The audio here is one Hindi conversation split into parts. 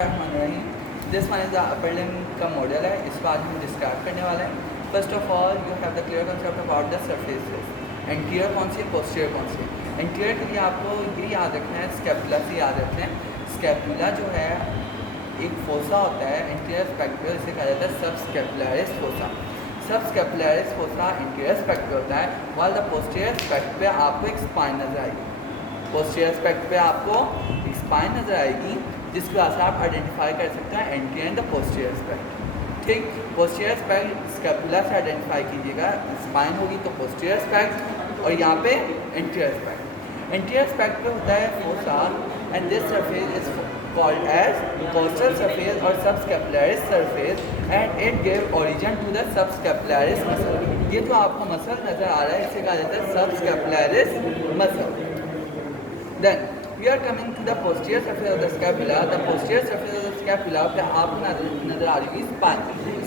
This one is the upper limb का मॉडल है, इसको आज हम डिस्क्राइब करने वाले हैं। First of all you have the clear concept about the surfaces. Anterior कौन सी है, पोस्टीरियर कौन सी है। एंटीरियर के लिए आपको ये याद रखना है, स्कैपुला से याद रखना है। स्कैपुला जो है एक फोसा होता है एंटीरियर एस्पेक्ट पे, इसे कहा जाता है सब स्कैपुलरिस फोसा। सब स्कैपुलरिस फोसा एंटीरियर एस्पेक्ट पे होता है, वाल द पोस्टीरियर एस्पेक्ट पे आपको एक स्पाइन नजर आएगी। पोस्टीरियर एस्पेक्ट पे आपको एक स्पाइन नजर आएगी जिसकी वजह से आप आइडेंटिफाई कर सकते हैं anterior and the posterior aspect. ठीक, पोस्टीरियर एस्पेक्ट स्कैपुला से आइडेंटिफाई कीजिएगा, स्पाइन होगी तो पोस्टीरियर एस्पेक्ट और यहाँ पे एंटीरियर एस्पेक्ट। एंटीरियर एस्पेक्ट पे होता है fossa and this surface is called as costal surface और subscapularis surface and it give origin to the subscapularis muscle. ये तो आपको मसल नजर आ रहा है, इसे कहा जाता है subscapularis muscle. Then we are coming to the posterior surface of the scapula. The posterior surface of the scapula पे आपको नजर आ रही है स्पाइन।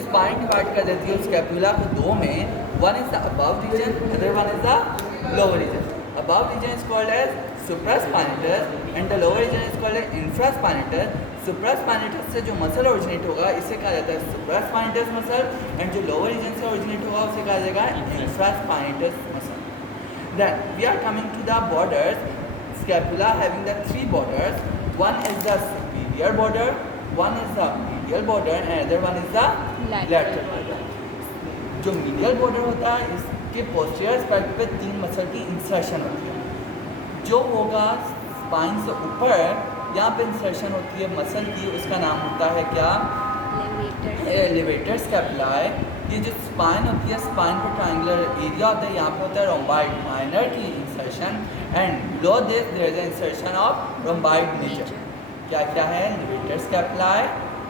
स्पाइन डिवाइड कर देती है स्कैपुला को दो में, one is the above region, other one is the lower region. Above region is called as supraspinatus and the lower region is called as infraspinatus. Supraspinatus से जो मसल ओरिजिनेट होगा इसे कहा जाता है सुप्रास्पाइनेटस मसल, एंड जो लोअर रीजन से ओरिजिनेट होगा उसे कहा जाएगा infraspinatus muscle. Then we are coming to the borders. Scapula having the three borders. One is the superior border, one is the medial border, and other one is the lateral border. जो medial border होता है इसके posterior aspect पे तीन मसल की इंसर्शन होती है। जो होगा स्पाइन से ऊपर यहाँ पे इंसर्शन होती है मसल की, उसका नाम होता है क्या, एलिवेटर स्कैपुलाई। ये जो स्पाइन होती है, स्पाइन पर ट्रायंगुलर एरिया होता है, यहाँ पे होता है रोम्बाइड माइनर की insertion and below this there is insertion of rhomboid major. क्या क्या है, elevator scapulae,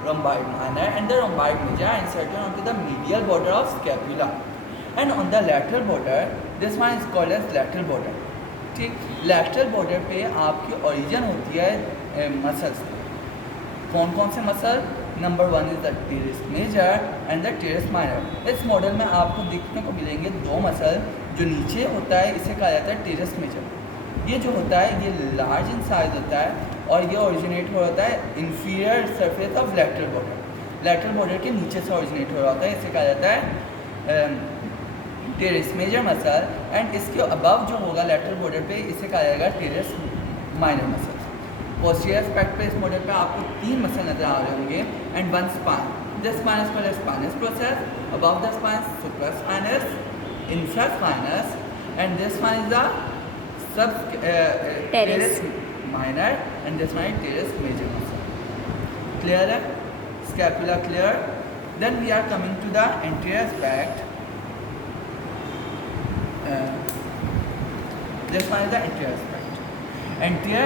rhomboid minor and the rhomboid major are inserted onto the medial border of scapula and on the lateral border this one is called as lateral border. ठीक, लैटरल बॉर्डर पे आपकी ओरिजिन होती है मसल्स। कौन कौन से muscle, number one is the teres major and the teres minor. इस मॉडल में आपको देखने को मिलेंगे दो मसल, जो नीचे होता है इसे कहा जाता है टेरेस मेजर। ये जो होता है ये लार्ज इन साइज होता है और ये ओरिजिनेट हो रहा है inferior surface of lateral border. Lateral border के नीचे से ओरिजिनेट हो रहा होता है, इसे कहा जाता है टेरेस मेजर मसल, एंड इसके अबव जो होगा लैटरल बॉर्डर पे इसे कहा जाएगा teres minor muscle. Posterior aspect पे इस मॉडल पे आपको तीन मसल नजर आ रहे होंगे and one spine. This spine is called as spinous process, above the spine supraspinous, infraspinous, and this one is the sub teres minor and this one is teres major muscle. Clear है, scapula clear. Then we are coming to the anterior aspect. This one is the anterior aspect. Anterior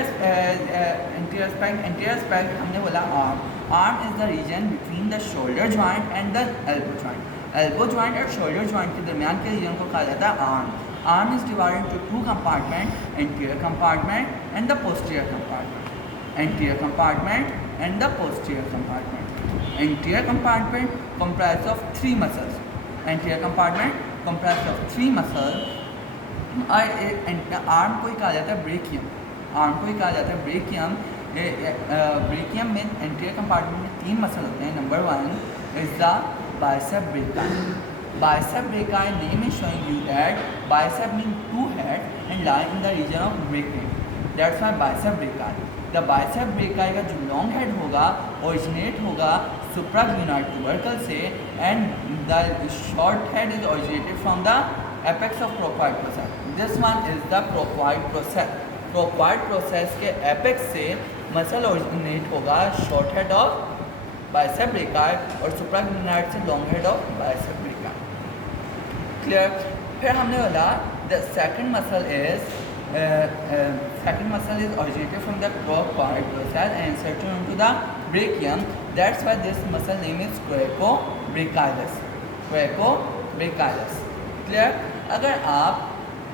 aspect हमने बोला arm is the region between the shoulder joint and the elbow joint. Elbow joint और शोल्डर जॉइंट के दरमियान के रीजन को कहा जाता है arm. Arm is divided into two compartment, anterior compartment and the posterior compartment. Anterior compartment and the posterior compartment. Anterior compartment comprised of three muscles. Anterior compartment comprised of three muscles और आर्म को ही कहा जाता है ब्रेकियम। आर्म को ही कहा जाता है ब्रेकियम। ब्रेकियम में एंटीरियर कंपार्टमेंट में तीन मसल होते हैं। Number one is the bicep brachii. Bicep brachii name is showing you that bicep mean two head and lie in the region of brachium, that's why bicep brachii. The bicep brachii का जो लॉन्ग हेड होगा ओरिजिनेट होगा सुप्राग्लिनाइड ट्यूबरकल से and the short head is originated from the apex of coracoid process. This one is the coracoid process. Coracoid process के एपेक्स से मसल ओरिजिनेट होगा short head of bicep brachii और सुप्राग्लिनाइड से long head of bicep brachii. Clear. फिर हमने बोला the second muscle is originated from the crocoid process and inserted into the brachium. That's why this muscle name is coracobrachialis. Coracobrachialis. Clear? अगर आप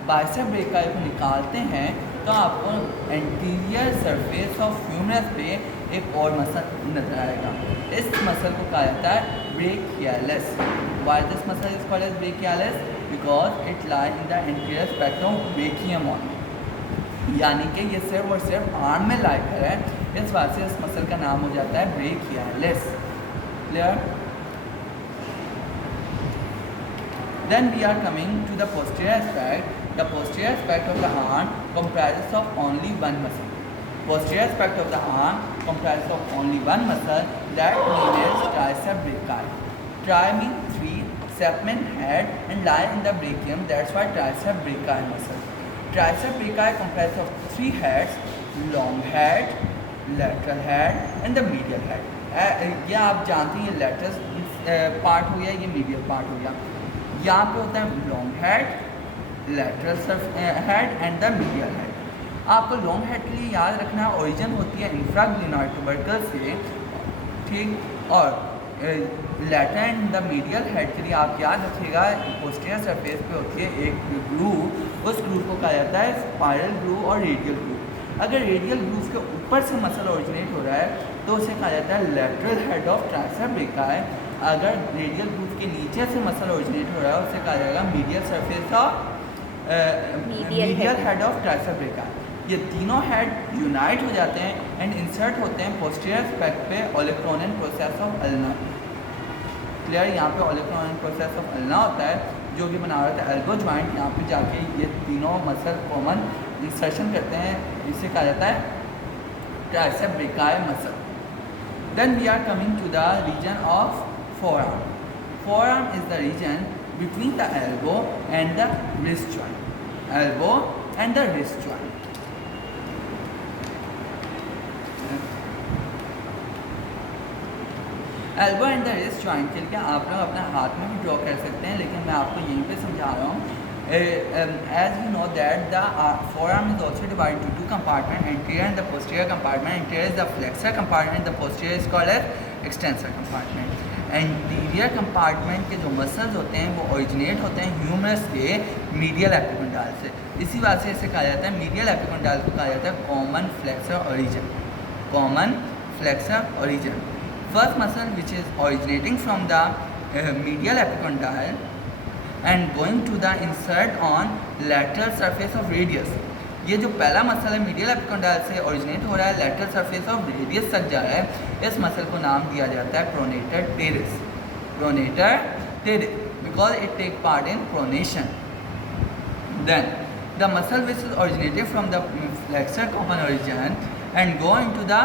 बाइसेप ब्रेकाई को निकालते हैं तो आपको एंटीरियर सरफेस ऑफ फ्यूमरस पे एक और मसल नजर आएगा। इस मसल को कहा जाता है brachialis. Why this muscle is called as brachialis? Because it lies in the anterior aspect of brachium only. यानी कि ये सिर्फ और सिर्फ आर्म में लाई कर है इस बात से इस मसल का नाम हो जाता है brachialis. Clear? Then we are coming to the posterior aspect. The posterior aspect of the arm comprises of only one muscle. Posterior aspect of the arm comprises of only one muscle. That name is tricep brachii. Tri means three, sep means head, and lie in the brachium. That's why tricep brachii muscle. Tricep brachii comprises of three heads: long head, lateral head, and the medial head. ये आप जानते हैं, ये lateral पार्ट हो गया, ये medial पार्ट हो गया। यहाँ पे होता है long head, lateral head and the medial head. आपको लॉन्ग हेड के लिए याद रखना ओरिजिन होती है इंफ्राग्लिनॉइड ट्यूबरकल से, ठीक। और lateral and the medial head के लिए आप याद रखिएगा पोस्टीरियर सरफेस पे होती है एक ग्रूव, उस ग्रूव को कहा जाता है स्पाइरल ग्रूव और रेडियल ग्रूव। अगर रेडियल ग्रूव के ऊपर से मसल ओरिजिनेट हो रहा है तो उसे कहा जाता है lateral head of tricep brachii. अगर रेडियल ग्रूव के नीचे से मसल ओरिजिनेट हो रहा है उसे कहा जाएगा medial surface of medial head of tricep brachii. ये तीनों हेड यूनाइट हो जाते हैं एंड इंसर्ट होते हैं पोस्टीरियर एस्पेक्ट पे ओलेक्ट्रोनिन प्रोसेस ऑफ अल्ना। क्लियर? यहाँ पे ओलेक्ट्रोनिन प्रोसेस ऑफ अल्ना होता है जो कि बना रहा था एल्बो जॉइंट। यहाँ पे जाके ये तीनों मसल कॉमन इंसर्शन करते हैं, इसे कहा जाता है tricep brachii muscle. Then we are coming to the region of forearm. Forearm is the region between the elbow and the wrist joint. Elbow and the wrist joint. Elbow and the wrist joint के लिए आप लोग अपने हाथ में भी ड्रॉ कर सकते हैं, लेकिन मैं आपको यहीं पे समझा रहा हूँ। As you know that the forearm is also divided into two compartments, anterior and the posterior compartment. Anterior is the flexor compartment and the posterior is called as extensor compartment. Anterior compartment के जो मसल्स होते हैं वो ओरिजिनेट होते हैं ह्यूमरस के मीडियल एपिकोंडाइल से। इसी बात से इसे कहा जाता है मीडियल एपिकोंडाइल को कहा जाता है common flexor origin. Common flexor origin. First muscle which is originating from the medial epicondyle and going to the insert on lateral surface of radius. ये जो पहला मसल है मीडियल एपिकोंडाइल से ओरिजिनेट हो रहा है, लैटरल सरफेस ऑफ रेडियस तक जा रहा है। इस मसल को नाम दिया जाता है pronator teres. Pronator teres because it take part in pronation. Then the muscle which is originated from the flexor common origin and go into the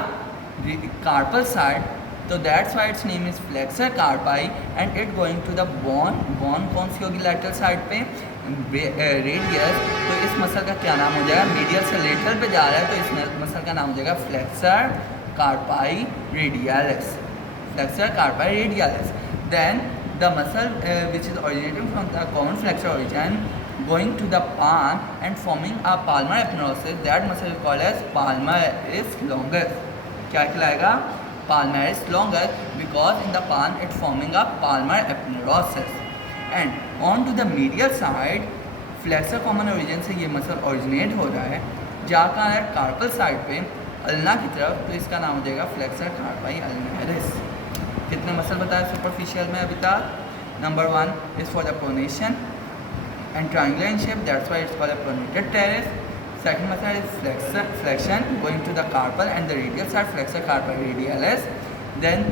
carpal side, तो that's why its name is flexor carpi and it going to the bone. Bone कौन सी होगी लैटरल साइड पे? रेडियस। तो इस मसल का क्या नाम हो जाएगा? मीडियल से लेटरल पे जा रहा है तो इस मसल का नाम हो जाएगा flexor carpi radialis. Flexor carpi radialis. Then the muscle which is originating from the common flexor origin going to the palm and forming a palmar aponeurosis, that muscle is called as palmaris longus. क्या कहलाएगा? Palmaris longus, because in the palm it forming a palmar aponeurosis. And on to the medial side, flexor common origin से ये मसल ओरिजिनेट हो रहा है, जाकर है कार्पल साइड पे अल्ना की तरफ, तो इसका नाम हो जाएगा फ्लेक्सर कार्पाई अल्नारिस। कितने मसल बताए सुपरफिशियल में अभी तक? Number 1 is for the pronation and triangular in shape, that's why it's called a pronator teres. Second muscle is flexion going to the carpal and the radial side, flexor carpi radialis. Then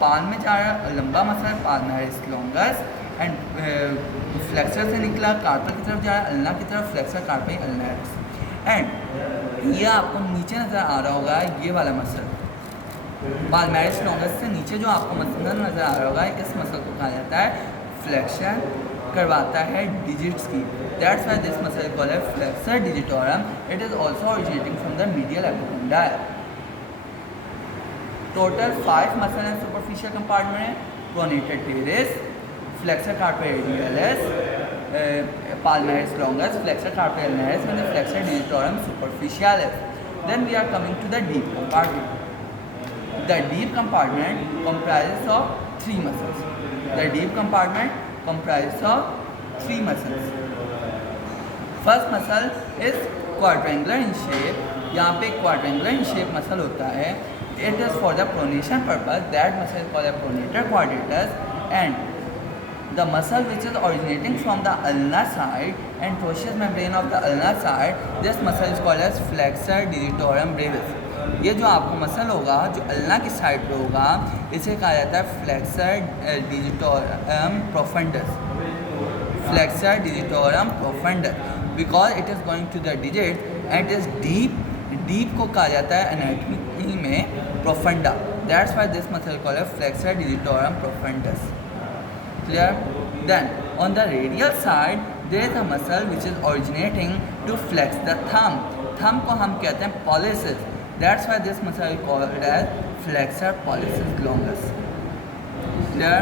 palm में जा रहा है लंबा muscle palmaris longus and flexor से निकला carpal की तरफ जा रहा है, अल्ना की तरफ flexor carpi ulnaris. And ये आपको नीचे नज़र आ रहा होगा ये वाला मसल palmaris longus से नीचे जो आपको मसल नज़र आ रहा होगा, इस मसल को कहा जाता है फ्लेक्शन करवाता है डिजिट्स की। That's why this muscle is called flexor digitorum. It is also originating from the medial epicondyle. Total 5 muscle हैं सुपरफिशियल कंपार्टमेंट में, pronator teres, flexor कार्पी radialis, palmaris longus, flexor carpi ulnaris and the flexor digitorum superficialis. Then we are coming to the deep compartment. The deep compartment comprises of 3 muscles. The deep compartment comprises of 3 muscles. First muscle is quadrangular in shape. यहाँ पे quadrangular in shape muscle होता है. It is for the pronation purpose. That muscle is called a pronator quadratus. And the muscle which is originating from the ulnar side and trochleus membrane of the ulnar side, this muscle is called as flexor digitorum brevis. ये जो आपको मसल होगा जो अल्ना की साइड पे होगा, इसे कहा जाता है flexor digitorum profundus, flexor digitorum profundus, because it is going to the digit and it is deep. Deep को कहा जाता है एनाटॉमी में profunda, that's why this muscle called flexor digitorum profundus. Clear? Then on the radial side there is a muscle which is originating to flex the thumb. Thumb को हम कहते हैं pollicis. That's why this muscle is called as flexor pollicis longus. Clear?